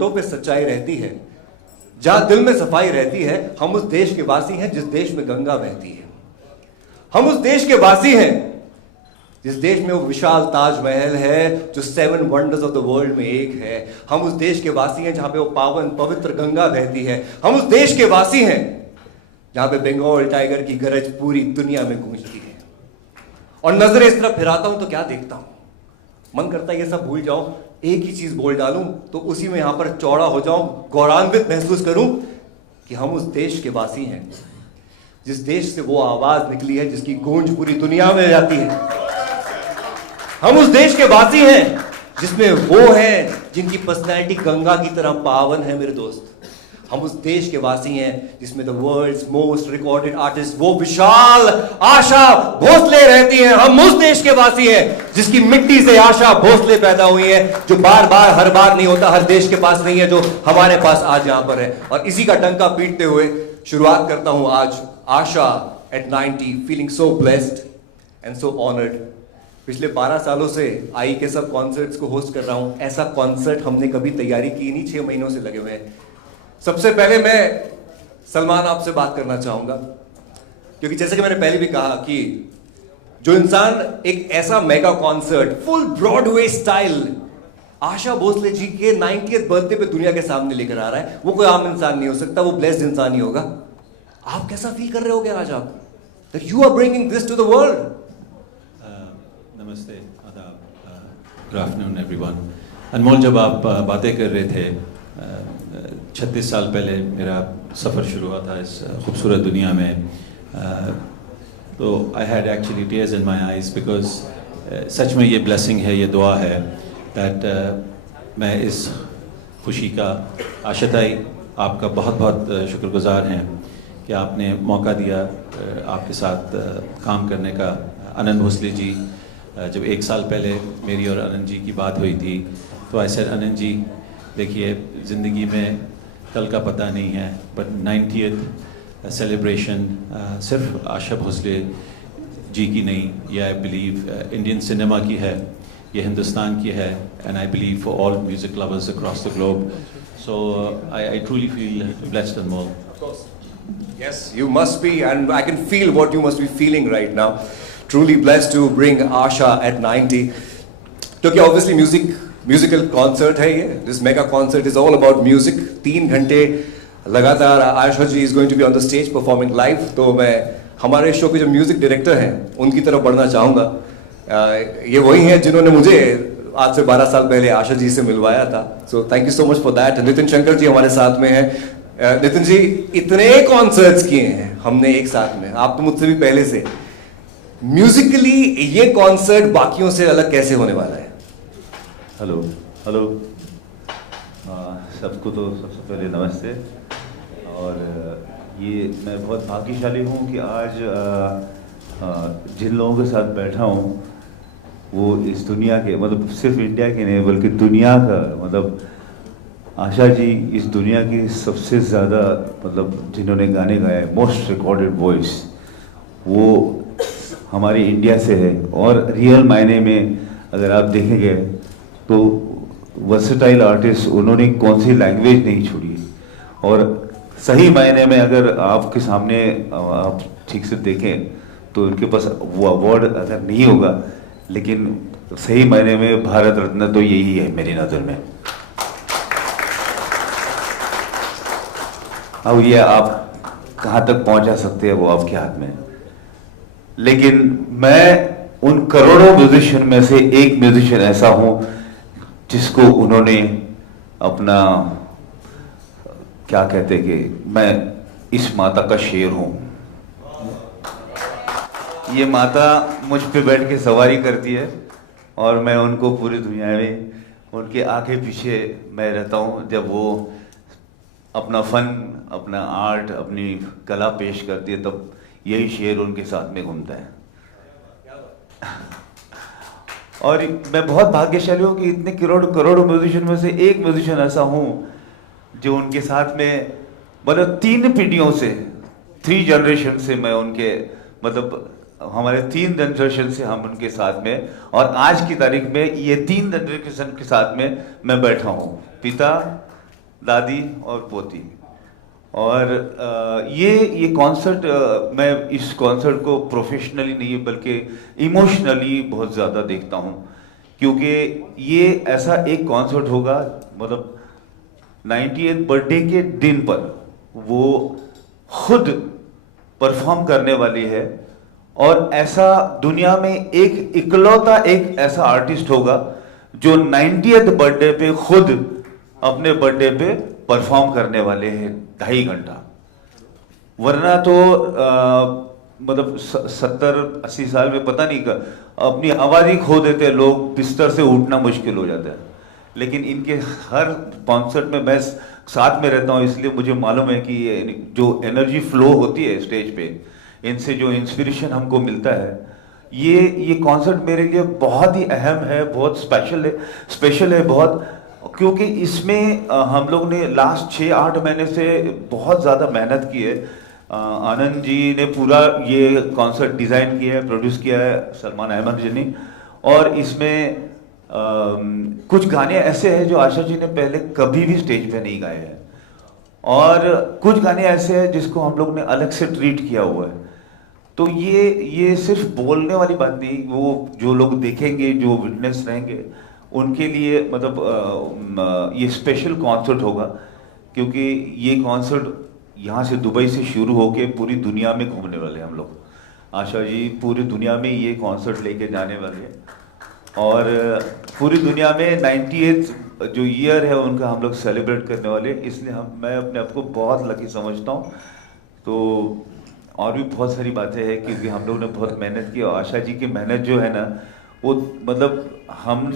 होठों पे सच्चाई रहती है, जहां दिल में सफाई रहती है, हम उस देश के वासी हैं जिस देश में गंगा बहती है। हम उस देश के वासी हैं जिस देश में वो विशाल ताजमहल है जो 7 वंडर्स ऑफ द वर्ल्ड में एक है। हम उस देश के वासी हैं जहां पे वो पावन पवित्र गंगा बहती है। हम उस देश के वासी हैं जहां पे बंगाल टाइगर की गरज पूरी दुनिया में गूंजती है। और नजरें इस तरफ फिराता हूं तो क्या देखता हूं? मन करता है ये सब भूल जाऊं, एक ही चीज बोल डालूं तो उसी में यहां पर चौड़ा हो जाऊं, गौरवान्वित महसूस करूं कि हम उस देश के वासी हैं जिस देश से वो आवाज निकली है जिसकी गूंज पूरी दुनिया में जाती है। हम उस देश के वासी हैं जिसमें वो हैं जिनकी पर्सनैलिटी गंगा की तरह पावन है मेरे दोस्त। हम उस देश के वासी हैं जिसमें the world's most recorded artist वो विशाल आशा भोसले रहती हैं। हम उस देश के वासी हैं जिसकी मिट्टी से आशा भोसले पैदा हुई है, जो बार बार हर बार नहीं होता, हर देश के पास नहीं है, जो हमारे पास आज यहां पर है। और इसी का डंका पीटते हुए शुरुआत करता हूं आज Asha at 90, feeling so blessed and so honoured. पिछले 12 सालों से आई के सब कॉन्सर्ट्स को होस्ट कर रहा हूं। ऐसा कॉन्सर्ट हमने कभी तैयारी की नहीं, 6 महीनों से लगे हुए हैं। सबसे पहले मैं सलमान आपसे बात करना चाहूंगा, क्योंकि जैसे कि मैंने पहले भी कहा कि जो इंसान एक ऐसा mega concert full Broadway style Asha Bhosle ji के 90th बर्थडे पे दुनिया के सामने लेकर आ रहा है, वो कोई आम इंसान नहीं हो सकता, वो ब्लेस्ड इंसान ही होगा। आप कैसा फील कर रहे हो आज आप that you are bringing this to the world? नमस्ते, आदाब, गुड आफ्टरनून एवरीवन। अनमोल, जब आप बातें कर रहे थे, 36 साल पहले मेरा सफ़र शुरू हुआ था इस खूबसूरत दुनिया में, तो I had actually tears in my eyes because सच में ये ब्लेसिंग है, ये दुआ है दैट मैं इस खुशी का आशताई आपका बहुत बहुत शुक्रगुजार हैं कि आपने मौका दिया आपके साथ काम करने का। आनंद भोसले जी, जब 1 साल पहले मेरी और आनंद जी की बात हुई थी तो आई सेड, आनंद जी देखिए, ज़िंदगी में कल का पता नहीं है, बट 90th सेलिब्रेशन सिर्फ आशा भोसले जी की नहीं, ये आई बिलीव इंडियन सिनेमा की है, ये हिंदुस्तान की है, and I believe for all music lovers across the globe. So I truly feel blessed Anmol. Yes, you must be, and I can feel what you must be feeling right now. Truly blessed to bring Asha at 90. क्योंकि obviously musical concert है ये. This mega concert is all about music. 3 घंटे लगातार Asha ji is going to be on the stage performing live. तो मैं हमारे show के जो म्यूजिक डायरेक्टर हैं उनकी तरफ बढ़ना चाहूँगा। ये वही हैं जिन्होंने मुझे आज से 12 साल पहले आशा जी से मिलवाया था। So thank you so much for that. Nitin Shankar ji हमारे साथ में हैं। नितिन जी, इतने कॉन्सर्ट्स किए हैं हमने एक साथ में, आप तो मुझसे भी पहले से। म्यूजिकली ये कॉन्सर्ट बाकियों से अलग कैसे होने वाला है? हेलो सबको तो सबसे पहले नमस्ते। और ये मैं बहुत भाग्यशाली हूँ कि आज जिन लोगों के साथ बैठा हूँ वो इस दुनिया के, मतलब सिर्फ इंडिया के नहीं बल्कि दुनिया का, मतलब आशा जी इस दुनिया की सबसे ज़्यादा, मतलब जिन्होंने गाने गाए, मोस्ट रिकॉर्डेड वॉइस, वो हमारे इंडिया से है। और रियल मायने में अगर आप देखेंगे तो वर्सेटाइल आर्टिस्ट, उन्होंने कौन सी लैंग्वेज नहीं छोड़ी। और सही मायने में अगर आपके सामने आप ठीक से देखें तो उनके पास वो अवार्ड अगर नहीं होगा, लेकिन सही मायने में भारत रत्न तो यही है मेरी नज़र में। अब ये आप कहाँ तक पहुंचा सकते हैं वो आपके हाथ में। लेकिन मैं उन करोड़ों म्यूजिशियन में से एक म्यूजिशियन ऐसा हूं जिसको उन्होंने अपना, क्या कहते हैं कि मैं इस माता का शेर हूं। ये माता मुझ पे बैठ के सवारी करती है और मैं उनको पूरी दुनिया में उनके आगे पीछे मैं रहता हूं। जब वो अपना फन, अपना आर्ट, अपनी कला पेश करती है तब यही शेर उनके साथ में घूमता है। और मैं बहुत भाग्यशाली हूँ कि इतने करोड़ों म्यूजिशियन में से एक म्यूजिशियन ऐसा हूँ जो उनके साथ में, मतलब 3 पीढ़ियों से, 3 जनरेशन से मैं उनके, मतलब हमारे 3 जनरेशन से हम उनके साथ में, और आज की तारीख में ये 3 जनरेशन के साथ में मैं बैठा हूँ। पिता, दादी और पोती। और ये कॉन्सर्ट, मैं इस कॉन्सर्ट को प्रोफेशनली नहीं बल्कि इमोशनली बहुत ज़्यादा देखता हूँ, क्योंकि ये ऐसा एक कॉन्सर्ट होगा, मतलब 90th बर्थडे के दिन पर वो खुद परफॉर्म करने वाली है। और ऐसा दुनिया में एक इकलौता एक ऐसा आर्टिस्ट होगा जो 90th बर्थडे पे खुद अपने बर्थडे पे परफॉर्म करने वाले हैं 2.5 घंटा। वरना तो मतलब 70-80 साल में पता नहीं अपनी आवाज ही खो देते लोग, बिस्तर से उठना मुश्किल हो जाता है। लेकिन इनके हर कॉन्सर्ट में मैं साथ में रहता हूँ, इसलिए मुझे मालूम है कि जो एनर्जी फ्लो होती है स्टेज पे, इनसे जो इंस्पिरेशन हमको मिलता है, ये कॉन्सर्ट मेरे लिए बहुत ही अहम है, बहुत स्पेशल है बहुत, क्योंकि इसमें हम लोग ने लास्ट 6-8 महीने से बहुत ज़्यादा मेहनत की है। आनंद जी ने पूरा ये कॉन्सर्ट डिज़ाइन किया है, प्रोड्यूस किया है सलमान अहमद जी ने। और इसमें कुछ गाने ऐसे हैं जो आशा जी ने पहले कभी भी स्टेज पे नहीं गाए हैं, और कुछ गाने ऐसे हैं जिसको हम लोग ने अलग से ट्रीट किया हुआ है। तो ये सिर्फ बोलने वाली बात नहीं, वो जो लोग देखेंगे, जो विटनेस रहेंगे, उनके लिए मतलब ये स्पेशल कॉन्सर्ट होगा, क्योंकि ये कॉन्सर्ट यहाँ से दुबई से शुरू होके पूरी दुनिया में घूमने वाले हैं हम लोग। आशा जी पूरी दुनिया में ये कॉन्सर्ट लेके जाने वाले हैं, और पूरी दुनिया में 98th जो ईयर है उनका हम लोग सेलिब्रेट करने वाले, इसलिए मैं अपने आप को बहुत लकी समझता हूँ। तो और भी बहुत सारी बातें हैं, क्योंकि हम लोग ने बहुत मेहनत की, और आशा जी की मेहनत जो है ना, वो मतलब हम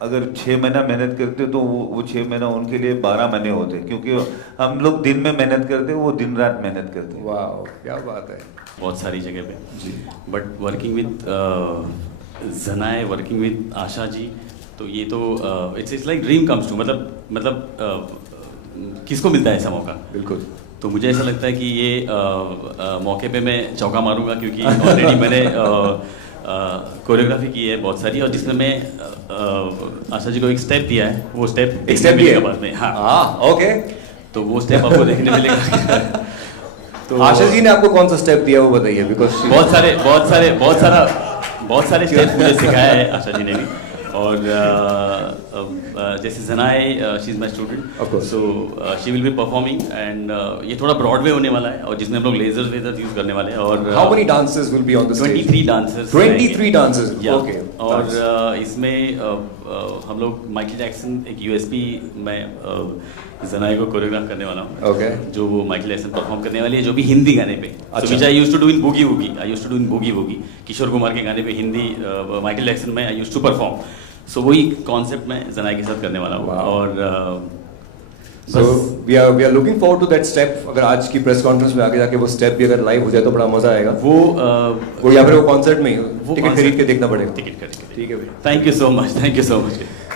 अगर 6 महीना मेहनत करते तो वो 6 महीना उनके लिए 12 महीने होते, क्योंकि हम लोग दिन में मेहनत करते, वो दिन रात मेहनत करते। वाह, क्या बात है। बहुत सारी जगह पे जी, but working with Zanai, working with Asha ji, तो ये तो it's like dream comes true. मतलब किसको मिलता है ऐसा मौका? बिल्कुल। तो मुझे ऐसा लगता है कि ये मौके पे मैं चौका मारूंगा, क्योंकि ऑलरेडी मैंने कोरियोग्राफी की है बहुत सारी, और जिसमें मैं आशा जी को एक स्टेप दिया है, वो स्टेप दिया बाद में। हाँ, ओके। तो वो स्टेप आपको देखने मिलेगा। तो आशा जी ने आपको कौन सा स्टेप दिया वो बताइए, बिकॉज बहुत सारे स्टेप मुझे सिखाया है आशा जी ने भी। और जैसे Zanai, she is my student, so she will be performing, and ये थोड़ा ब्रॉडवे होने वाला है, और जिसमें हम लोग लेजर्स यूज़ करने वाले हैं। और how many dancers will be on the stage? 23 dancers. 23 dancers, okay. और इसमें हम लोग माइकल जैक्सन एक यूएसपी में ज़नाए को कोरियोग्राफ करने वाला हूँ, ओके, जो वो माइकल जैक्सन परफॉर्म करने वाली है, जो भी हिंदी गाने पे। So which I used to do in Boogie Woogie, Kishore Kumar के गाने पे हिंदी माइकल जैक्सन में I used to perform। So वही कॉन्सेप्ट मैं ज़नाए के साथ करने वाला हूँ। और So we are looking forward to that step। अगर आज की प्रेस कॉन्फ्रेंस में आगे जाके वो स्टेप भी अगर लाइव हो जाए तो बड़ा मजा आएगा। वो या फिर वो कॉन्सर्ट में टिकट खरीद के देखना पड़ेगा। टिकट खरीद के। ठीक है भाई, thank you so much, thank you so much.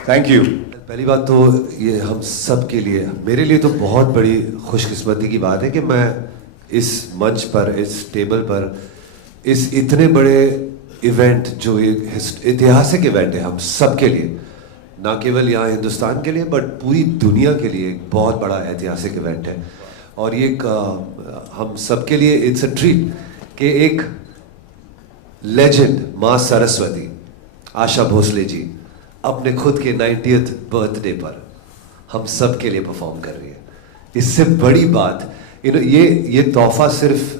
Thank you. पहली बात तो ये हम सब के लिए, मेरे लिए तो बहुत बड़ी खुशकिस्मती की बात है कि मैं इस मंच पर, इस टेबल पर, इस इतने बड़े इवेंट जो एक ऐतिहासिक इवेंट है हम सब के लिए, ना केवल यहाँ हिंदुस्तान के लिए बट पूरी दुनिया के लिए एक बहुत बड़ा ऐतिहासिक इवेंट है। और ये हम सब के लिए इट्स अ ट्रीट कि एक लेजेंड माँ सरस्वती आशा भोसले जी अपने खुद के 90th बर्थडे पर हम सब के लिए परफॉर्म कर रही है। इससे बड़ी बात ये तोहफा सिर्फ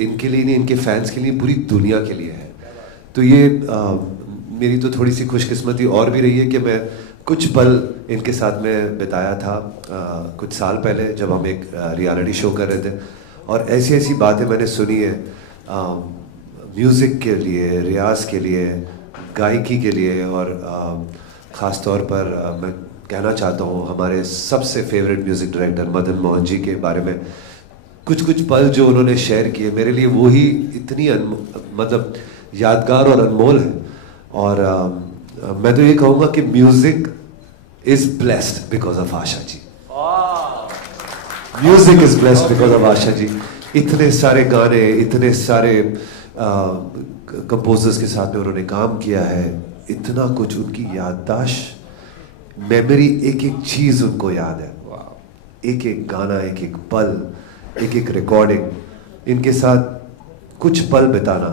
इनके लिए नहीं, इनके फैंस के लिए, पूरी दुनिया के लिए है। तो ये मेरी तो थोड़ी सी खुशकिस्मती और भी रही है कि मैं कुछ पल इनके साथ में बिताया था कुछ साल पहले जब हम एक रियलिटी शो कर रहे थे, और ऐसी ऐसी बातें मैंने सुनी है म्यूज़िक के लिए, रियाज के लिए, गायकी के लिए। और ख़ास तौर पर मैं कहना चाहता हूँ हमारे सबसे favourite music director Madan Mohan ji के बारे में कुछ पल जो उन्होंने शेयर किए, मेरे लिए वो ही इतनी मतलब यादगार और अनमोल है। और मैं तो ये कहूँगा कि music is blessed because of Asha ji. Music is blessed because of Asha ji. इतने सारे गाने, इतने सारे कंपोजर्स के साथ में उन्होंने काम किया है, इतना कुछ, उनकी याददाश्त, मेमोरी, एक एक चीज़ उनको याद है। एक एक गाना, एक एक पल, एक एक रिकॉर्डिंग, इनके साथ कुछ पल बिताना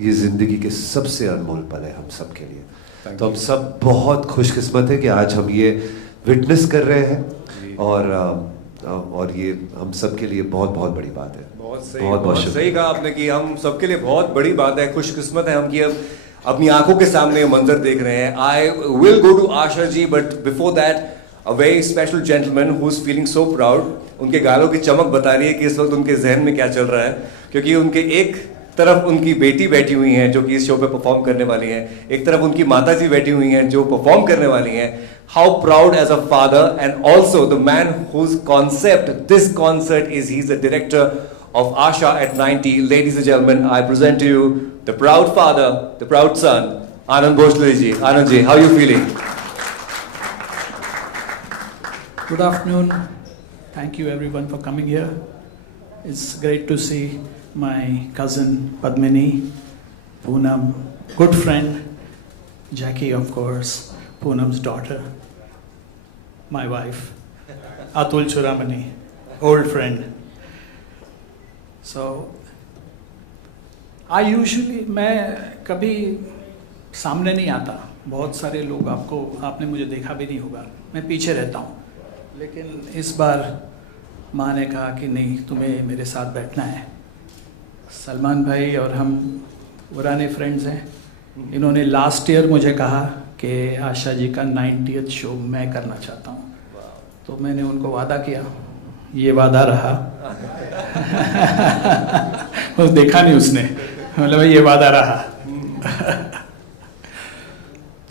ये ज़िंदगी के सबसे अनमोल पल है हम सब के लिए। तो हम सब बहुत खुशकिस्मत है कि आज हम ये विटनेस कर रहे हैं और ये हम सब के लिए बहुत बहुत बड़ी बात है। बहुत सही, बहुत बहुत सही कहा आपने कि हम सबके लिए बहुत बड़ी बात है, खुशकिस्मत है हम कि अब अपनी आंखों के सामने ये मंजर देख रहे हैं। I will go to Asha ji, but before that a very special gentleman who is feeling so proud. उनके गालों की चमक बता रही है कि इस वक्त उनके जहन में क्या चल रहा है, क्योंकि उनके एक तरफ उनकी बेटी बैठी हुई हैं जो कि इस शो पे परफॉर्म करने वाली हैं, एक तरफ उनकी माता जी बैठी हुई हैं जो परफॉर्म करने वाली हैं। How proud as a father and also the man whose concept this concert is, he is the director of Asha at 90. Ladies and gentlemen, I present to you the proud father, the proud son, Anand Bhosle ji. Anand ji, how are you feeling? Good afternoon. Thank you everyone for coming here. It's great to see my cousin Padmini, Poonam, good friend, Jackie of course, Poonam's daughter, my wife, Atul Churamani, old friend. So, मैं कभी सामने नहीं आता, बहुत सारे लोग आपने मुझे देखा भी नहीं होगा, मैं पीछे रहता हूँ, लेकिन इस बार माँ ने कहा कि नहीं, तुम्हें मेरे साथ बैठना है। सलमान भाई और हम पुराने फ्रेंड्स हैं, इन्होंने लास्ट ईयर मुझे कहा कि आशा जी का 90th शो मैं करना चाहता हूँ, तो मैंने उनको वादा किया, ये वादा रहा। बस देखा नहीं उसने, मतलब ये वादा रहा।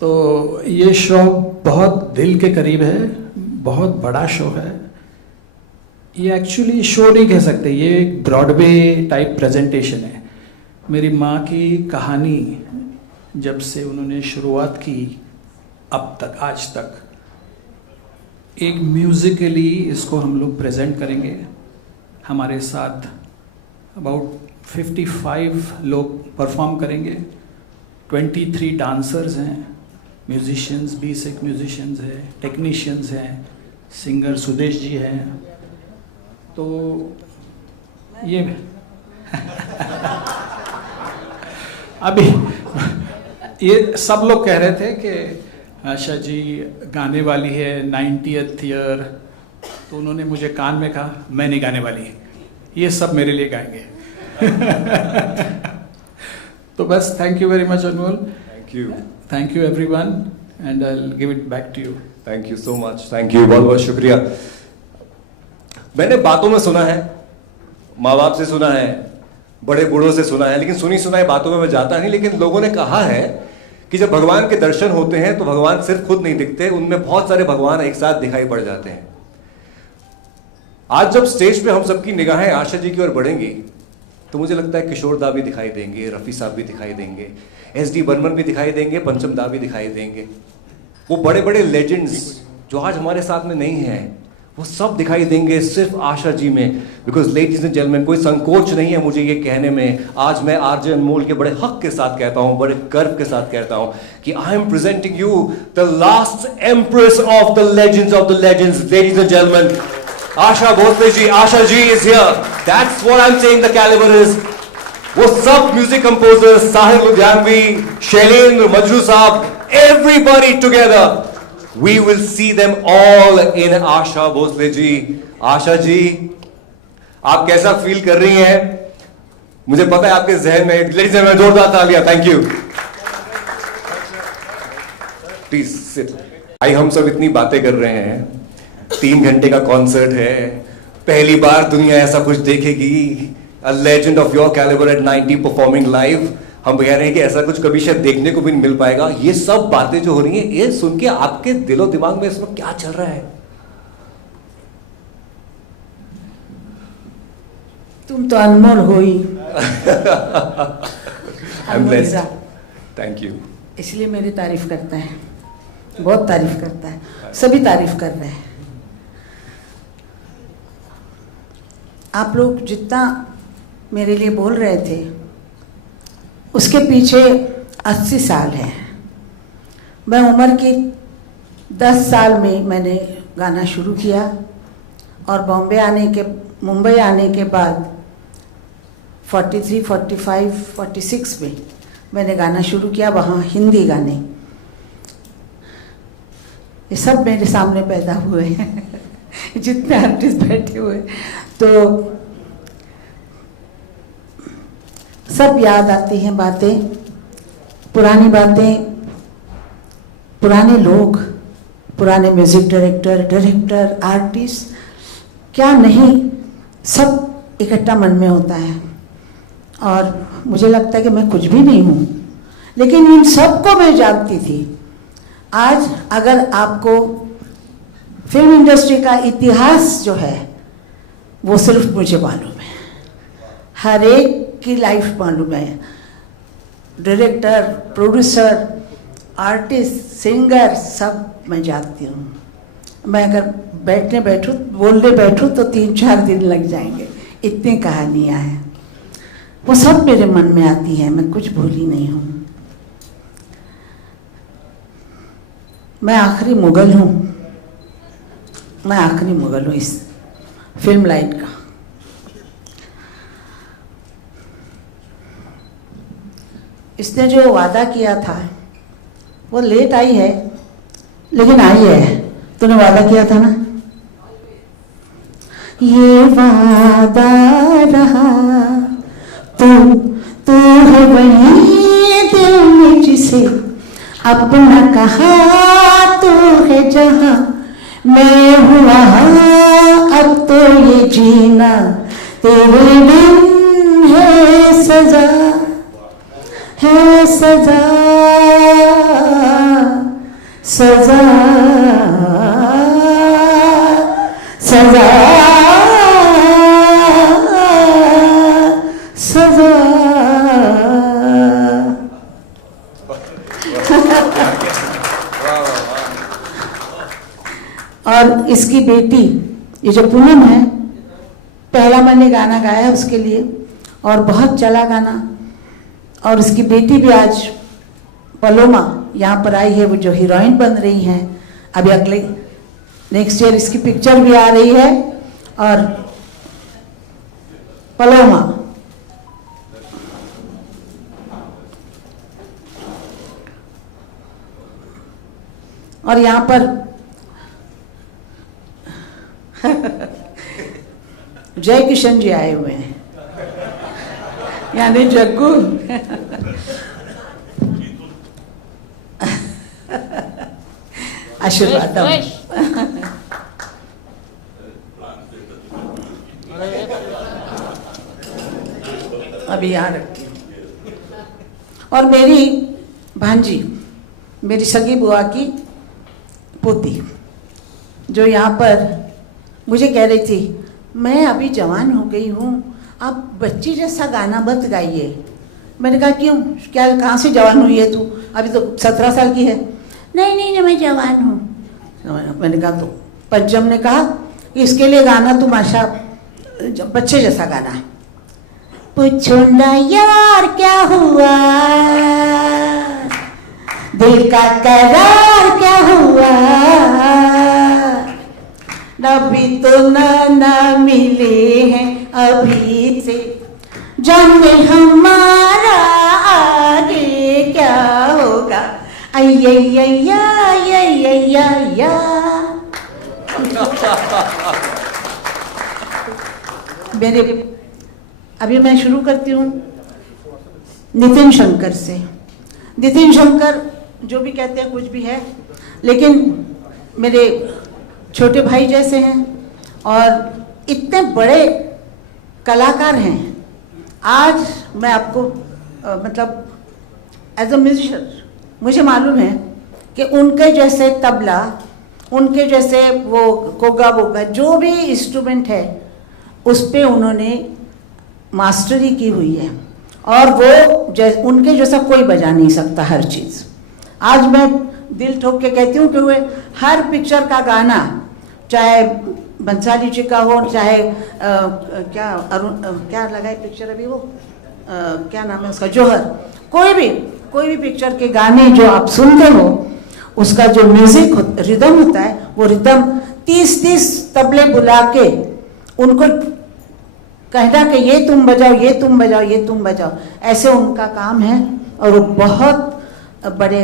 तो ये शो बहुत दिल के करीब है, बहुत बड़ा शो है। ये एक्चुअली शो नहीं कह सकते, ये एक ब्रॉडवे टाइप प्रेजेंटेशन है। मेरी माँ की कहानी जब से उन्होंने शुरुआत की अब तक, आज तक, एक म्यूज़िकली इसको हम लोग प्रेजेंट करेंगे। हमारे साथ अबाउट 55 लोग परफॉर्म करेंगे, 23 डांसर्स हैं, म्यूजिशियंस 20 एक म्यूजिशियंस हैं, टेक्नीशियंस हैं, सिंगर सुदेश जी हैं। तो ये अभी ये सब लोग कह रहे थे कि आशा जी गाने वाली है 90th ईयर, तो उन्होंने मुझे कान में कहा मैं नहीं गाने वाली, ये सब मेरे लिए गाएंगे। तो बस thank you very much Anmol, thank you everyone and I will give it back to you. Thank you so much, thank you, बहुत बहुत शुक्रिया। मैंने बातों में सुना है, माँ बाप से सुना है, बड़े बूढ़ों से सुना है, लेकिन सुनी सुनाई बातों में मैं जाता नहीं। लेकिन लोगों ने कहा है कि जब भगवान के दर्शन होते हैं तो भगवान सिर्फ खुद नहीं दिखते, उनमें बहुत सारे भगवान एक साथ दिखाई पड़ जाते हैं। आज जब स्टेज पे हम सबकी निगाहें आशा जी की ओर बढ़ेंगी तो मुझे लगता है किशोर दा भी दिखाई देंगे, रफ़ी साहब भी दिखाई देंगे, SD बर्मन भी दिखाई देंगे, पंचम दा भी दिखाई देंगे। वो बड़े बड़े लेजेंड्स जो आज हमारे साथ में नहीं हैं, वो सब दिखाई देंगे सिर्फ आशा जी में। बिकॉज लेडीज एंड जेंटलमैन, कोई संकोच नहीं है मुझे ये कहने में, आज मैं आरजे अनमोल के बड़े हक के साथ कहता हूँ, बड़े गर्व के साथ कहता हूँ कि I am presenting you the last empress of the legends of the legends, ladies and gentleman, Asha Bhosle ji. Asha ji is here, that's what I am saying the calibre is. वो सब म्यूजिक कंपोजर्स, साहिर लुधियानवी, शैलेंद्र, मजरू साहब, everybody together, we will see them all in Asha Bhosle ji. Asha ji, आप कैसा feel कर रही हैं? मुझे पता है आपके जहन में, लेडीज एंड जोरदार तालियां। Thank you, please sit. I हम सब इतनी बातें कर रहे हैं, 3 घंटे का कॉन्सर्ट है, पहली बार दुनिया ऐसा कुछ देखेगी, a legend of your calibre at 90 performing live. हम कह रहे हैं कि ऐसा कुछ कभी शायद देखने को भी नहीं मिल पाएगा। ये सब बातें जो हो रही हैं, ये सुन के आपके दिलो दिमाग में इस वक्त क्या चल रहा है? तुम तो अनमोल हो ही। Thank you. इसलिए मेरी तारीफ करता है, बहुत तारीफ करता है, सभी तारीफ कर रहे हैं। आप लोग जितना मेरे लिए बोल रहे थे उसके पीछे 80 साल है। मैं उम्र की 10 साल में मैंने गाना शुरू किया और मुंबई आने के बाद 43, 45, 46 में मैंने गाना शुरू किया, वहाँ हिंदी गाने। ये सब मेरे सामने पैदा हुए हैं जितने आर्टिस्ट बैठे हुए, तो सब याद आती हैं बातें, पुरानी बातें, पुराने लोग, पुराने म्यूजिक डायरेक्टर, आर्टिस्ट, क्या नहीं, सब इकट्ठा मन में होता है। और मुझे लगता है कि मैं कुछ भी नहीं हूँ, लेकिन इन सबको मैं जानती थी। आज अगर आपको फिल्म इंडस्ट्री का इतिहास जो है वो सिर्फ मुझे मालूम है, हर एक की लाइफ मालूम है, डायरेक्टर, प्रोड्यूसर, आर्टिस्ट, सिंगर, सब मैं जानती हूँ। मैं अगर बोलने बैठूँ तो 3-4 दिन लग जाएंगे, इतनी कहानियाँ हैं, वो सब मेरे मन में आती हैं, मैं कुछ भूली नहीं हूँ। मैं आखिरी मुगल हूँ, मैं आखिरी मुगल हूँ इस फिल्म लाइन का। इसने जो वादा किया था वो लेट आई है, लेकिन आई है। तूने वादा किया था ना, ये वादा रहा, तू है वही दिल में जिसे अपना कहा, तू है जहां मैं हुआ, अब तो ये जीना तेरे बिन है सजा, है सजा, सजा, सजा, सजा। और इसकी बेटी, ये जो पूनम है, पहला मैंने गाना गाया उसके लिए और बहुत चला गाना। और उसकी बेटी भी आज पलोमा यहाँ पर आई है, वो जो हीरोइन बन रही हैं। अभी अगले नेक्स्ट ईयर इसकी पिक्चर भी आ रही है। और पलोमा और यहाँ पर जय किशन जी आए हुए हैं, यानी जग्गू। आशीर्वाद दो। अभी यहाँ रखती हूँ। और मेरी भांजी, मेरी सगी बुआ की पोती, जो यहाँ पर मुझे कह रही थी, मैं अभी जवान हो गई हूँ, आप बच्ची जैसा गाना मत गाइए। मैंने कहा क्यों, क्या कहाँ से जवान हुई है तू, अभी तो 17 साल की है। नहीं नहीं नहीं, मैं जवान हूँ। मैंने कहा तो पंचम ने कहा कि इसके लिए गाना तुम आशा बच्चे जैसा गाना है। पूछो ना यार क्या हुआ, दिल का करार क्या हुआ, अभी तो ना मिले हैं अभी से, जाने हमारा आगे क्या होगा। अय्या मेरे अभी मैं शुरू करती हूँ नितिन शंकर से। नितिन शंकर जो भी कहते हैं कुछ भी है, लेकिन मेरे छोटे भाई जैसे हैं और इतने बड़े कलाकार हैं। आज मैं आपको मतलब एज अ म्यूजिशियन मुझे मालूम है कि उनके जैसे तबला, उनके जैसे वो कोगा वोगा जो भी इंस्ट्रूमेंट है उस पे उन्होंने मास्टरी की हुई है, और वो उनके जैसा कोई बजा नहीं सकता हर चीज़। आज मैं दिल ठोक के कहती हूँ कि वे हर पिक्चर का गाना, चाहे बंसाली जी का हो, चाहे क्या लगाए पिक्चर अभी वो क्या नाम है उसका, जौहर, कोई भी पिक्चर के गाने जो आप सुनते हो, उसका जो म्यूजिक रिदम होता है, वो रिदम 30-30 तबले बुला के उनको कहना कि ये तुम बजाओ, ये तुम बजाओ, ये तुम बजाओ, ऐसे उनका काम है। और वो बहुत बड़े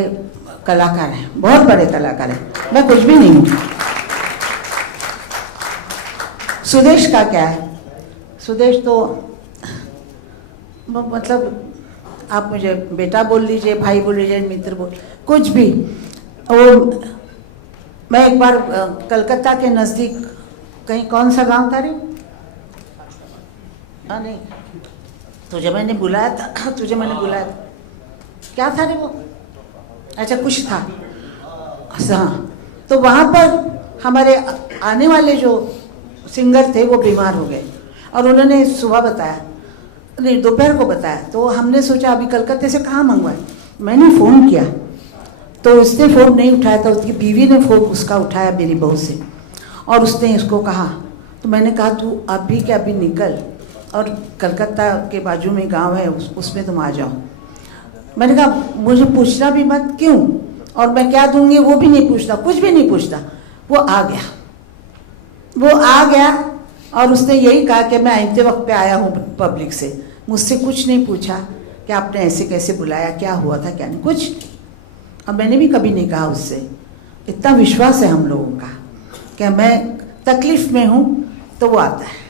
कलाकार हैं, बहुत बड़े कलाकार हैं, मैं कुछ भी नहीं हूँ। सुदेश का क्या है? सुदेश तो मतलब आप मुझे बेटा बोल लीजिए, भाई बोल लीजिए, मित्र बोल, कुछ भी। वो मैं एक बार कलकत्ता के नज़दीक कहीं, कौन सा गांव था रे? नहीं, तुझे मैंने बुलाया था, तुझे मैंने बुलाया था, क्या था रे वो? अच्छा कुछ था, हाँ। तो वहाँ पर हमारे आने वाले जो सिंगर थे वो बीमार हो गए और उन्होंने सुबह बताया, नहीं दोपहर को बताया। तो हमने सोचा अभी कलकत्ते से कहाँ मंगवाए। मैंने फ़ोन किया तो उसने फ़ोन नहीं उठाया था, उसकी बीवी ने फ़ोन उसका उठाया मेरी बहू से, और उसने इसको कहा। तो मैंने कहा तू अभी के अभी निकल और कलकत्ता के बाजू में गांव है, उसमें तुम आ जाओ। मैंने कहा मुझे पूछना भी मत, क्यों, और मैं क्या दूंगी वो भी नहीं पूछता, कुछ भी नहीं पूछता। वो आ गया, वो आ गया और उसने यही कहा कि मैं आते वक्त पे आया हूँ पब्लिक से, मुझसे कुछ नहीं पूछा कि आपने ऐसे कैसे बुलाया, क्या हुआ था, क्या नहीं, कुछ। और मैंने भी कभी नहीं कहा उससे। इतना विश्वास है हम लोगों का कि मैं तकलीफ़ में हूँ तो वो आता है।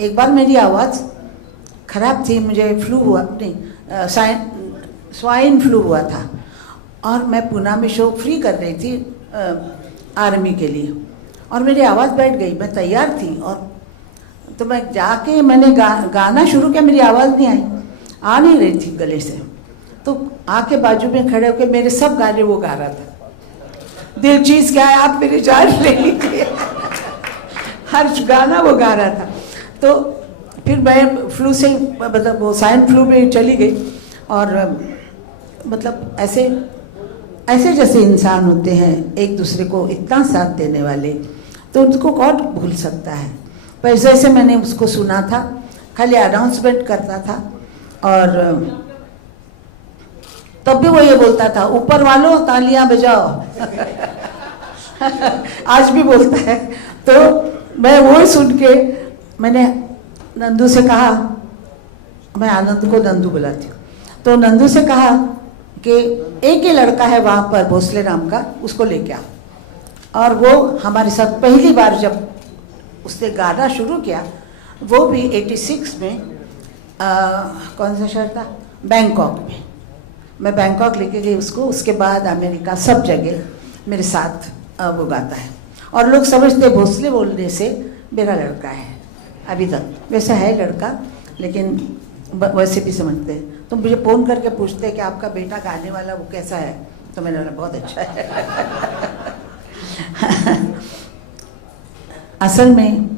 एक बार मेरी आवाज़ ख़राब थी, मुझे फ्लू हुआ, नहीं स्वाइन फ्लू हुआ था, और मैं पुणे में शो फ्री कर रही थी आर्मी के लिए, और मेरी आवाज़ बैठ गई। मैं तैयार थी और तो मैं जाके मैंने गाना शुरू किया, मेरी आवाज़ नहीं आई, आ नहीं रही थी गले से। तो आके बाजू में खड़े होकर मेरे सब गाने वो गा रहा था। दिल चीज़ क्या है आप मेरी जान ले लीजिए, हर गाना वो गा रहा था। तो फिर मैं फ्लू से, मतलब वो स्वाइन फ्लू में चली गई, और मतलब ऐसे ऐसे जैसे इंसान होते हैं एक दूसरे को इतना साथ देने वाले, तो उनको कौन भूल सकता है। पर जैसे मैंने उसको सुना था, खाली अनाउंसमेंट करता था, और तब भी वो ये बोलता था ऊपर वालों तालियां बजाओ आज भी बोलता है। तो मैं वो सुन के मैंने नंदू से कहा, मैं आनंद को नंदू बुलाती हूँ, तो नंदू से कहा कि एक ही लड़का है वहाँ पर भोसले नाम का, उसको लेके आओ। और वो हमारे साथ पहली बार जब उसने गाना शुरू किया, वो भी 86 में कौन सा शहर था, बैंकॉक में। मैं बैंकॉक लेके गई उसको, उसके बाद अमेरिका, सब जगह मेरे साथ वो गाता है। और लोग समझते भोसले बोलने से मेरा लड़का है, अभी तक वैसा है लड़का, लेकिन वैसे भी समझते हैं। तो मुझे फ़ोन करके पूछते हैं कि आपका बेटा गाने वाला वो कैसा है, तो मैंने बोला बहुत अच्छा है असल में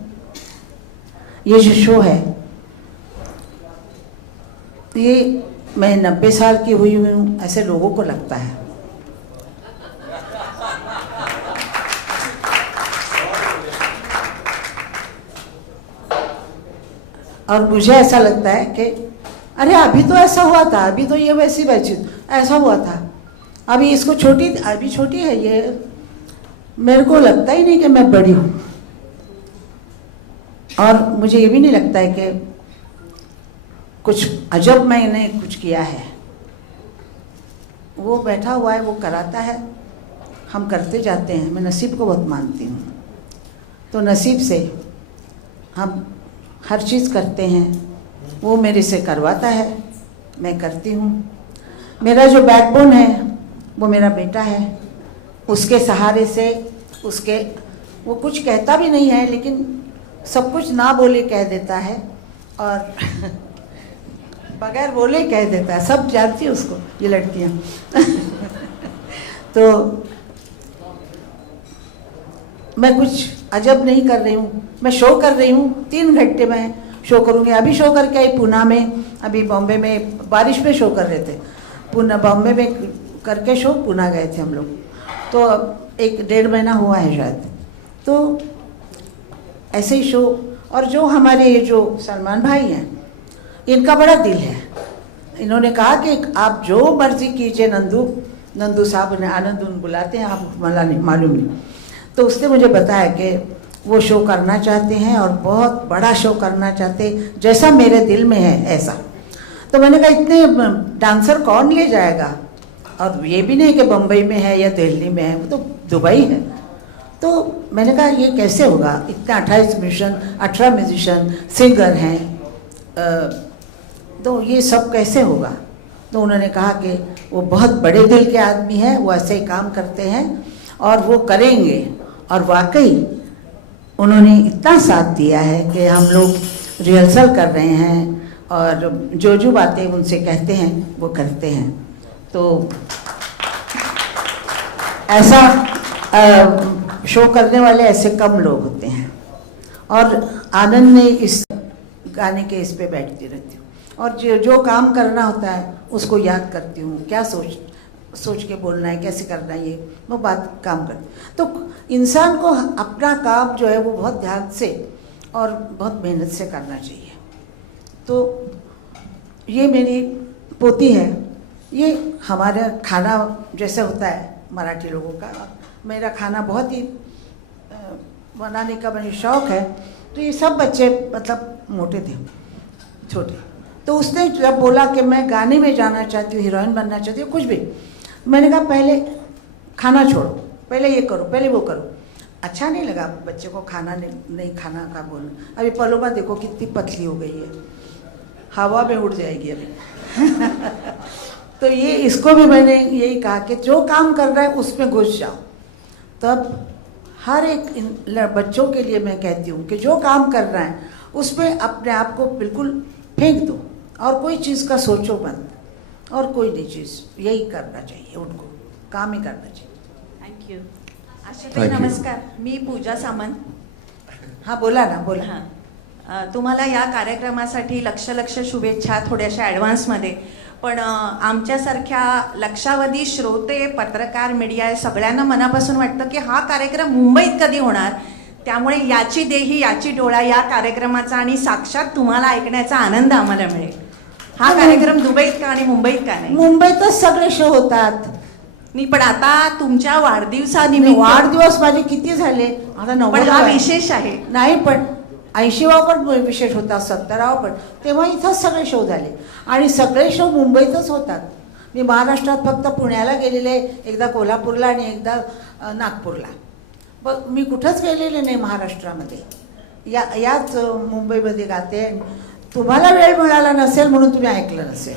ये जो शो है, ये मैं 90 साल की हुई हूँ ऐसे लोगों को लगता है। और मुझे ऐसा लगता है कि अरे अभी तो ऐसा हुआ था, अभी तो ये वैसी वैसी ऐसा हुआ था, अभी इसको अभी छोटी है ये। मेरे को लगता ही नहीं कि मैं बड़ी हूँ, और मुझे ये भी नहीं लगता है कि कुछ अजब मैंने कुछ किया है। वो बैठा हुआ है, वो कराता है, हम करते जाते हैं। मैं नसीब को बहुत मानती हूँ, तो नसीब से हम हर चीज़ करते हैं। वो मेरे से करवाता है, मैं करती हूँ। मेरा जो बैकबोन है वो मेरा बेटा है, उसके सहारे से, उसके, वो कुछ कहता भी नहीं है लेकिन सब कुछ ना बोले कह देता है, और बगैर बोले कह देता है। सब जानती है उसको, ये लड़कियाँ तो मैं कुछ अजब नहीं कर रही हूँ, मैं शो कर रही हूँ। 3 घंटे में शो करूँगी। अभी शो करके आई पुणे में, अभी बॉम्बे में बारिश में शो कर रहे थे, पुणे बॉम्बे में करके शो पुणे गए थे हम लोग। तो 1-1.5 महीना हुआ है शायद। तो ऐसे ही शो। और जो हमारे ये जो सलमान भाई हैं, इनका बड़ा दिल है। इन्होंने कहा कि आप जो मर्जी कीजिए, नंदू साहब ने, आनंद बुलाते हैं, आप मालूम नहीं। तो उसने मुझे बताया कि वो शो करना चाहते हैं और बहुत बड़ा शो करना चाहते, जैसा मेरे दिल में है ऐसा। तो मैंने कहा इतने डांसर कौन ले जाएगा, और ये भी नहीं कि बम्बई में है या दिल्ली में है, वो तो दुबई है। तो मैंने कहा ये कैसे होगा, इतना 18 म्यूजिशियन सिंगर हैं, तो ये सब कैसे होगा। तो उन्होंने कहा कि वो बहुत बड़े दिल के आदमी हैं, वो ऐसे ही काम करते हैं और वो करेंगे। और वाकई उन्होंने इतना साथ दिया है कि हम लोग रिहर्सल कर रहे हैं और जो बातें उनसे कहते हैं वो करते हैं। तो ऐसा शो करने वाले ऐसे कम लोग होते हैं। और आनंद ने इस गाने के इस पे बैठती रहती हूँ और जो काम करना होता है उसको याद करती हूँ, क्या सोच के बोलना है, कैसे करना है, ये वो बात काम कर। तो इंसान को अपना काम जो है वो बहुत ध्यान से और बहुत मेहनत से करना चाहिए। तो ये मेरी पोती है, ये हमारा खाना जैसे होता है मराठी लोगों का, मेरा खाना बहुत ही बनाने का मुझे शौक़ है। तो ये सब बच्चे मतलब मोटे थे, छोटे। तो उसने जब बोला कि मैं गाने में जाना चाहती हूँ, हीरोइन बनना चाहती हूँ, कुछ भी, मैंने कहा पहले खाना छोड़ो, पहले ये करो, पहले वो करो। अच्छा नहीं लगा बच्चे को खाना नहीं खाना का बोलना। अभी पलोमा देखो कितनी पतली हो गई है, हवा में उड़ जाएगी अभी। तो ये इसको भी मैंने यही कहा कि जो काम कर रहा है उसमें घुस जाओ। तब हर एक बच्चों के लिए मैं कहती हूँ कि जो काम कर रहा है उसमें अपने आप को बिल्कुल फेंक दो और कोई चीज़ का सोचो मत, और कोई नहीं चीज़, यही करना चाहिए उनको, काम ही करना चाहिए। Thank you. आशाताई नमस्कार, मी पूजा सामंत। हाँ बोला ना, बोला। हां, तुम्हाला या कार्यक्रमासाठी लक्ष शुभेच्छा थोड्याशा ॲडव्हान्समध्ये। पण आमच्यासारख्या लक्षावधी श्रोते, पत्रकार, मीडिया या सगळ्यांना मनापासून वाटतं की हा कार्यक्रम मुंबईत कधी होणार, त्यामुळे याची देही याची डोळा या कार्यक्रमाचा आणि साक्षात तुम्हाला ऐकण्याचा आनंद आम्हाला मिळेल। हा कार्यक्रम दुबईत का आणि मुंबईत का नाही? मुंबईतच सगळे शो होतात। नाही, पण आता तुमच्या वाढदिवसानिमित्त वाढदिवस माझे किती झाले आता, 90 पण हा विशेष आहे। नाही, पण 80वा पण विशेष होता, 70वा पण, तेव्हा इथंच सगळे शो झाले आणि सगळे शो मुंबईतच होतात। मी महाराष्ट्रात फक्त पुण्याला गेलेले, एकदा कोल्हापूरला आणि एकदा नागपूरला, मी कुठंच गेलेले नाही महाराष्ट्रामध्ये। याच मुंबईमध्ये गाते। तुम्हाला वेळ मिळाला नसेल म्हणून तुम्ही ऐकलं नसेल।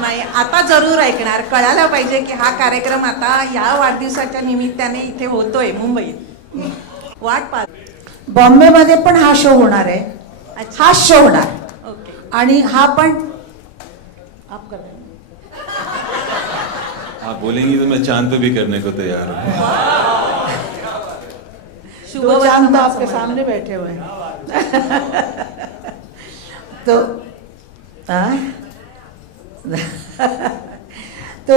नाही, आता जरूर ऐकणार, कळायला पाहिजे की हा कार्यक्रम आता या वाढदिवसाच्या निमित्ताने इथे होतोय मुंबईत। वाट पाहत। बॉम्बेमध्ये पण हा शो होणार आहे, हा शो होणार। ओके। आणि हा पण आप कर रहे हैं? आप बोलेंगी तो मैं चांद पे भी करने को तैयार हूँ। दो चांद तो आपके सामने बैठे हुए हैं। तो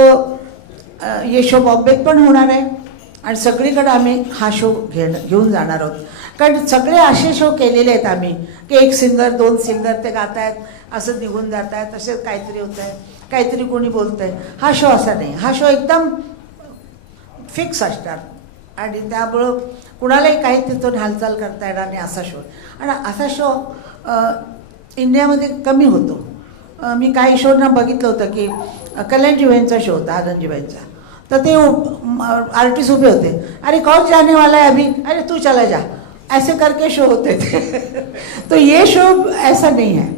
ये शो बॉम्बेत पण होणार आहे आणि सगळीकडे आम्ही हा शो घेऊन जाणार आहोत। कारण सगळे असे शो केलेले आहेत आम्ही की एक सिंगर, 2 सिंगर ते गात आहेत, असं निघून जात आहेत, तसेच काहीतरी होत आहे, काहीतरी कोणी बोलत आहे। हा शो असा नाही, हा शो एकदम फिक्स असणार आणि त्यामुळं कुणालाही काही तिथून हालचाल करता येणार नाही, असा शो। आणि असा शो इंडियामध्ये कमी होतो। मी काही शोना बघितलं होतं की कल्याणजीबाईंचा शो होता, आनंदजीबाईंचा, तर ते आर्टिस्ट उभे होते, अरे कौन जाने वाला है अभी, अरे तू चला जा, ऐसे करके शो होते थे। तो ये शो ऐसा नहीं है,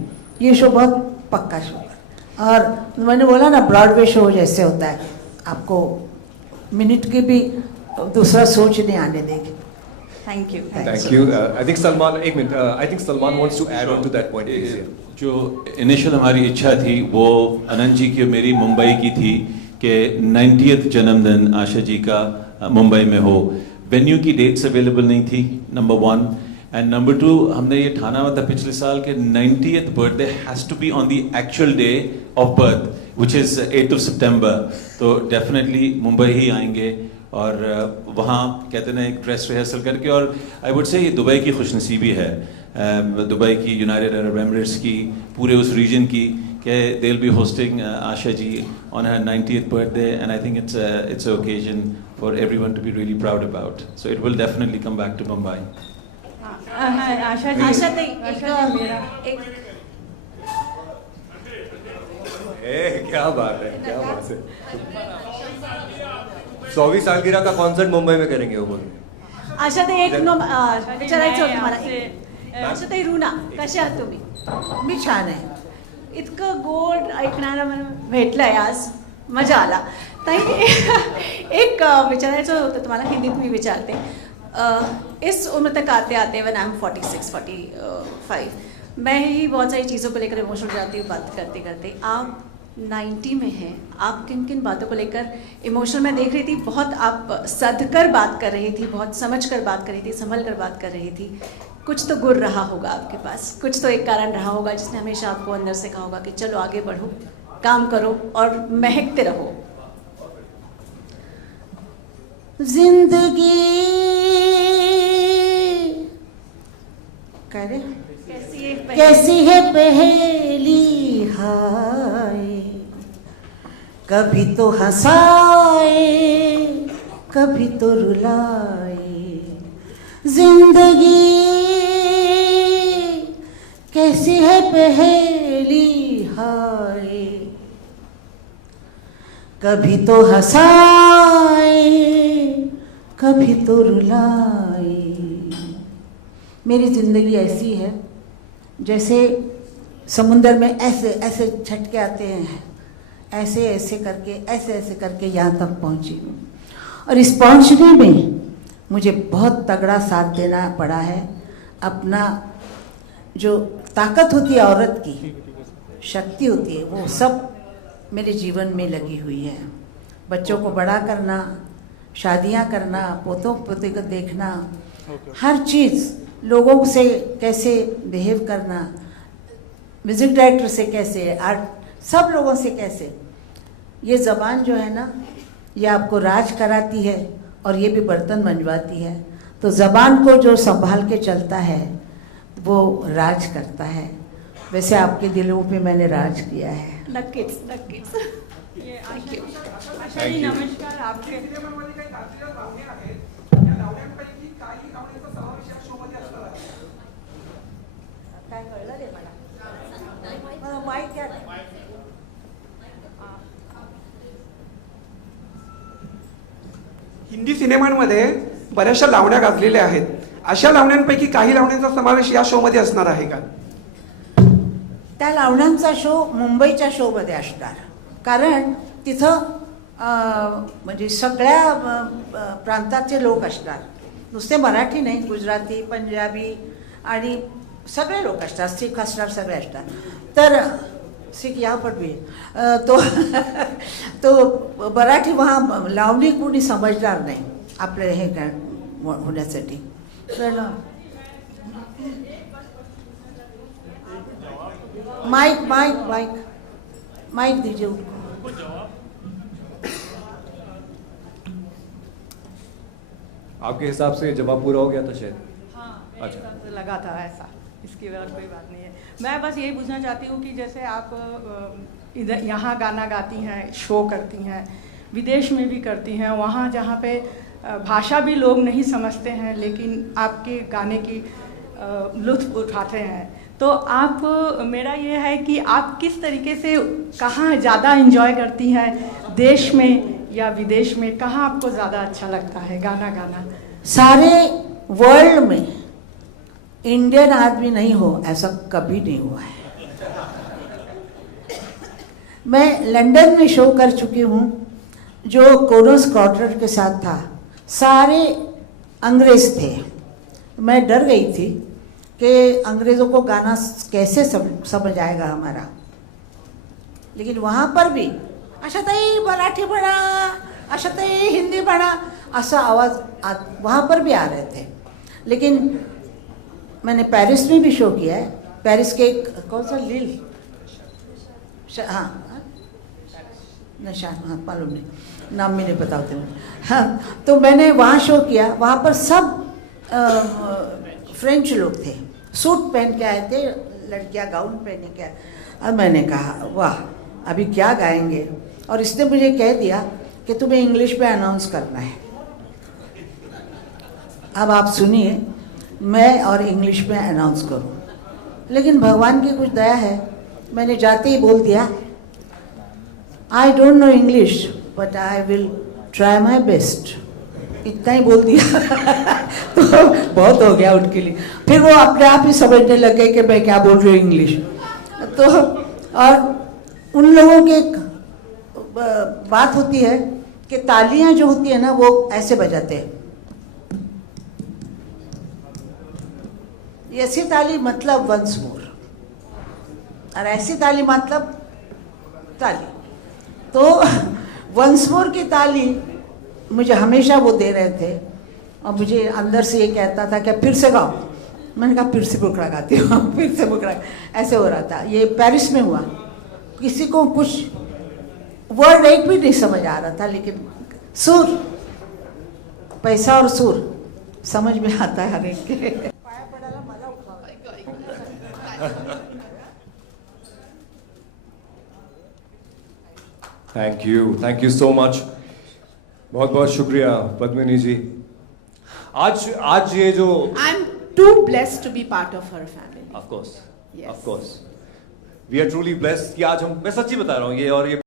ये शो बहुत पक्का शो है। और मैंने बोला ना ब्रॉडवे शो जैसे होता है, आपको मिनट की भी दूसरा सोच नहीं आने देगी। Thank you. Thank you. I think Salman, एक minute, I think Salman wants to add on to that point. जो इनिशियल हमारी इच्छा थी वो अनंत जी की और मेरी मुंबई की थी कि 90th जन्मदिन आशा जी का मुंबई में हो। वेन्यू की डेट्स अवेलेबल नहीं थी, नंबर 1, एंड नंबर 2 हमने ये ठाना हुआ था पिछले साल के 90th birthday has to be on the actual day of birth which is 8 September. तो डेफिनेटली मुंबई ही आएंगे और वहाँ कहते हैं एक ड्रेस रिहर्सल करके। और आई वुड से ये दुबई की खुशनसीबी है, दुबई की, यूनाइटेड अरब एमिरेट्स की, पूरे उस रीजन की, कि they'll be hosting Asha ji on her 90th birthday, and I think it's an occasion for everyone to be really proud about. So it will definitely come back to Mumbai. Asha ji एक क्या बात है, क्या बात है। 100वीं सालगिरह का कॉन्सर्ट मुंबई में करेंगे वो बोल। आशाताई एक विचारायचं होतं मला। आशाताई रुना कशा आहात तुम्ही? मी छान आहे. इतकं गोड ऐकणारा मला भेटलंय आज, मजा आला ताई. एक विचारायचं होतं तुम्हाला, हिंदीत मी विचारते. इस उम्र तक आते आते व्हेन आई एम 46-45 मैं ही बहुत सारी चीज़ों को लेकर इमोशनल हो जाती हूँ बात करते करते. आप 90 में हैं, आप किन किन बातों को लेकर इमोशनल, मैं देख रही थी बहुत आप सध कर बात कर रही थी, बहुत समझ कर बात कर रही थी, संभल कर बात कर रही थी. कुछ तो गुर रहा होगा आपके पास, कुछ तो एक कारण रहा होगा जिसने हमेशा आपको अंदर से कहा होगा कि चलो आगे बढ़ो, काम करो और महकते रहो. जिंदगी करे कैसी है पहेली, हाय कभी तो हंसाए कभी तो रुलाए. जिंदगी कैसी है पहेली, हाय कभी तो हंसाए कभी तो रुलाए. मेरी ज़िंदगी ऐसी है जैसे समुंदर में ऐसे ऐसे झटके आते हैं, ऐसे ऐसे करके यहाँ तक पहुँची हूँ. और इस पहुँचने में मुझे बहुत तगड़ा साथ देना पड़ा है. अपना जो ताकत होती है औरत की, शक्ति होती है, वो सब मेरे जीवन में लगी हुई है. बच्चों को बड़ा करना, शादियाँ करना, पोतों पोते को देखना, हर चीज़, लोगों से कैसे बिहेव करना, म्यूज़िक डायरेक्टर से कैसे, आर्ट, सब लोगों से कैसे. ये ज़बान जो है ना, ये आपको राज कराती है और ये भी बर्तन मंजवाती है. तो ज़बान को जो संभाल के चलता है वो राज करता है. वैसे आपके दिलों पे मैंने राज किया है. नक्कीच नक्कीच. थँक्यू. Thank you. नमस्कार. आपके काय कळलं रे मला माहित घ्या. हिंदी सिनेमांमध्ये बऱ्याचशा लावण्या गाजलेल्या आहेत. अशा लावण्यांपैकी काही लावण्यांचा समावेश या शोमध्ये असणार आहे का? त्या लावण्यांचा शो मुंबईच्या शोमध्ये असणार, कारण तिथं म्हणजे सगळ्या प्रांताचे लोक असणार. नुसते मराठी नाही, गुजराती, पंजाबी आणि सगळे लोक असतात, सिख असणार, सगळे असतात. तर सिख यहाँ पर भी तो मराठी वहाँ लावणी कोणी समजणार नाही आपल्या हे होण्यासाठी. तर माइक माइक माइक माइक दीजिए उनको. आपके हिसाब से जवाब पूरा हो गया था शायद? हाँ, अच्छा. लगा था ऐसा, इसकी वजह कोई बात नहीं है. मैं बस यही पूछना चाहती हूँ कि जैसे आप इधर यहाँ गाना गाती हैं, शो करती हैं, विदेश में भी करती हैं, वहाँ जहाँ पे भाषा भी लोग नहीं समझते हैं लेकिन आपके गाने की लुत्फ़ उठाते हैं. तो आप, मेरा ये है कि आप किस तरीके से, कहाँ ज़्यादा एंजॉय करती हैं, देश में या विदेश में, कहाँ आपको ज़्यादा अच्छा लगता है गाना गाना? सारे वर्ल्ड में इंडियन आदमी नहीं हो ऐसा कभी नहीं हुआ है. मैं लंदन में शो कर चुकी हूँ जो कोरोस क्वार्टर के साथ था. सारे अंग्रेज थे. मैं डर गई थी कि अंग्रेज़ों को गाना कैसे समझ आएगा हमारा. लेकिन वहाँ पर भी आशाताई मराठी म्हणा, आशाताई हिंदी म्हणा, ऐसा आवाज़ वहाँ पर भी आ रहे थे. लेकिन मैंने पेरिस में भी शो किया है. पेरिस के कौन सा लील, हाँ नशान, हाँ मालूम नहीं, नाम में नहीं पता होते मुझे. हाँ, तो मैंने वहाँ शो किया. वहाँ पर सब फ्रेंच लोग थे, सूट पहन के आए थे, लड़कियाँ गाउन पहने के आए. और मैंने कहा वाह अभी क्या गाएंगे. और इसने मुझे कह दिया कि तुम्हें इंग्लिश में अनाउंस करना है. अब आप सुनिए, मैं और इंग्लिश में अनाउंस करूं, लेकिन भगवान की कुछ दया है, मैंने जाते ही बोल दिया, I don't know English but I will try my best, इतना ही बोल दिया। तो बहुत हो गया उनके लिए। फिर वो अपने आप ही समझने लगे कि मैं क्या बोल रही हूँ इंग्लिश। तो और उन लोगों की एक बात होती है कि तालियां जो होती है ना वो ऐसे बजाते हैं, ऐसी ताली मतलब वंस मोर, और ऐसी ताली मतलब ताली। तो वंस मोर की ताली मुझे हमेशा वो दे रहे थे, और मुझे अंदर से ये कहता था कि फिर से गाओ। मैंने कहा फिर से बुकड़ा गाती हूँ, फिर से बुकड़ा, ऐसे हो रहा था। ये पेरिस में हुआ, किसी को कुछ वर्ड एक भी नहीं समझ आ रहा था, लेकिन सुर, पैसा और सुर समझ में आता है हर एक के। थैंक यू सो मच, बहुत बहुत शुक्रिया पद्मिनी जी। आज ये जो I'm too blessed to be part of her family. Of course Yes. We are truly blessed कि आज हम, मैं सच्ची बता रहा हूँ ये, और ये